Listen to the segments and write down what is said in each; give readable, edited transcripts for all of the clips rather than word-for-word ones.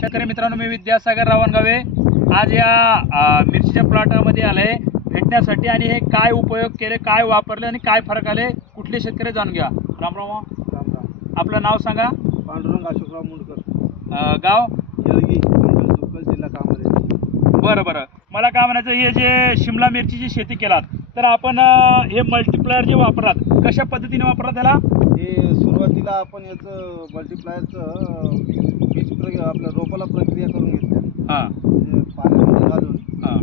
शेतकरी मित्रांनो, मी विद्यासागर रावणगावे आज या मिरचीच्या प्लॉटामध्ये आले भेटण्यासाठी आणि हे काय उपयोग केले, काय वापरले आणि काय फरक आले, कुठले शेतकरी जाणून घ्या. रामराव, राम राम. आपलं नाव सांगा. पांडुरंग अशोकराव मुंडकर, गाव येळगी, जुक्कल, जिल्हा कामारे. बरं बरं. मला काय म्हणायचं, हे जे शिमला मिरचीची शेती केलात तर आपण हे मल्टीप्लायर जे वापरलात कशा पद्धतीने वापरलात त्याला? हे सुरुवातीला आपण याचं मल्टीप्लायरचं बीज आपल्या रोपाला प्रक्रिया करून घेतल्या. हां म्हणजे पाण्यामध्ये घालून हां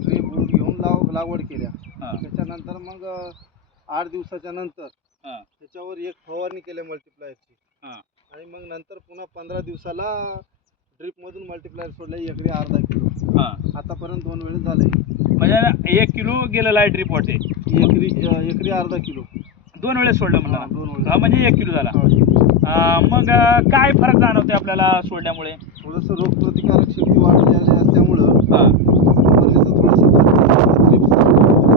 ट्रे बुडून घेऊन लागवड केल्या. हां त्याच्यानंतर मग 8 दिवसाच्या नंतर हां त्याच्यावर एक फवारणी केल्या मल्टीप्लायरची. हां आणि मग नंतर पुन्हा 15 दिवसाला ड्रीपमधून मल्टीप्लायर सोडलं एकरी अर्धा किलो. हां. आतापर्यंत 2 वेळेस झाले. म्हणजे 1 किलो गेलेला आहे ड्रीप वाटे, एकरी अर्धा किलो 2 वेळेस सोडलं म्हणलं. 2 वेळेस. म्हणजे 1 किलो झाला. मग काय फरक जाणवते आपल्याला सोडल्यामुळे? थोडंसं रोगप्रतिकारक शक्ती वाढलेली असल्यामुळं हां फवारणीचं थोडंसं खर्च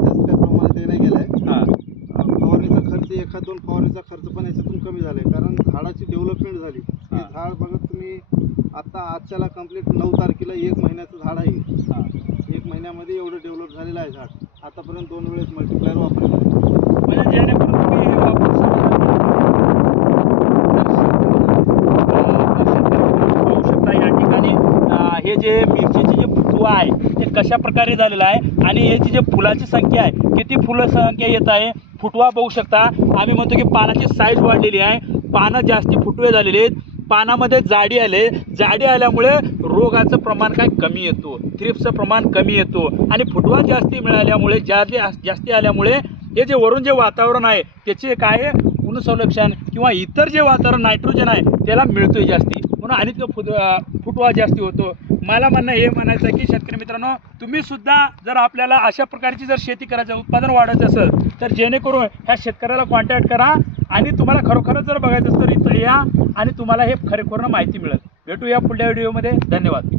जास्त काही प्रमाणात ते नाही गेलाय. हां फवारणीचा खर्च 1-2 फवारणीचा खर्च पण याच्यातून कमी झालाय, कारण झाडाची डेव्हलपमेंट झाली. हे हां. झाड बघा तुम्ही, आता आजच्याला कंप्लीट 9 तारखेला 1 महिन्याचं झाड आहे. हां. 1 महिन्यामध्ये एवढं डेव्हलप झालेलं आहे झाड. आतापर्यंत 2 वेळेस मल्टीप्लायर वापरलेलं आहे. म्हणजे जेणेकरून तुम्ही हे वापरून पाहू शकता या ठिकाणी हे जे मिरचीचे जे फुटवा आहे ते कशा प्रकारे झालेलं आहे आणि याची जे फुलाची संख्या आहे, किती फुलं संख्या येत आहे, फुटवा पाहू शकता. आम्ही म्हणतो की पानाची साईज वाढलेली आहे, पानं जास्ती फुटवे झालेले आहेत, पानामध्ये जाडी आल्यामुळे रोगाचं प्रमाण काय कमी येतो, थ्रिप्सचं प्रमाण कमी येतो आणि फुटवा जास्ती मिळाल्यामुळे जास्ती आल्यामुळे हे जे वरून जे वातावरण आहे त्याचे काय ऊन संरक्षण किंवा इतर जे वातावरण नायट्रोजन आहे त्याला मिळतोय जास्ती, म्हणून आणि तो फुटवा जास्ती होतो. मला म्हणणं हे म्हणायचं आहे की शेतकरी मित्रांनो, तुम्ही सुद्धा जर आपल्याला अशा प्रकारची जर शेती करायचं, उत्पादन वाढायचं असेल तर जेणेकरून ह्या शेतकऱ्याला कॉन्टॅक्ट करा आणि तुम्हाला खरोखरच जर बघायचं असेल तर इथं या आणि तुम्हाला हे खरेखुरं माहिती मिळेल. भेटूया पुढल्या व्हिडिओमध्ये. धन्यवाद.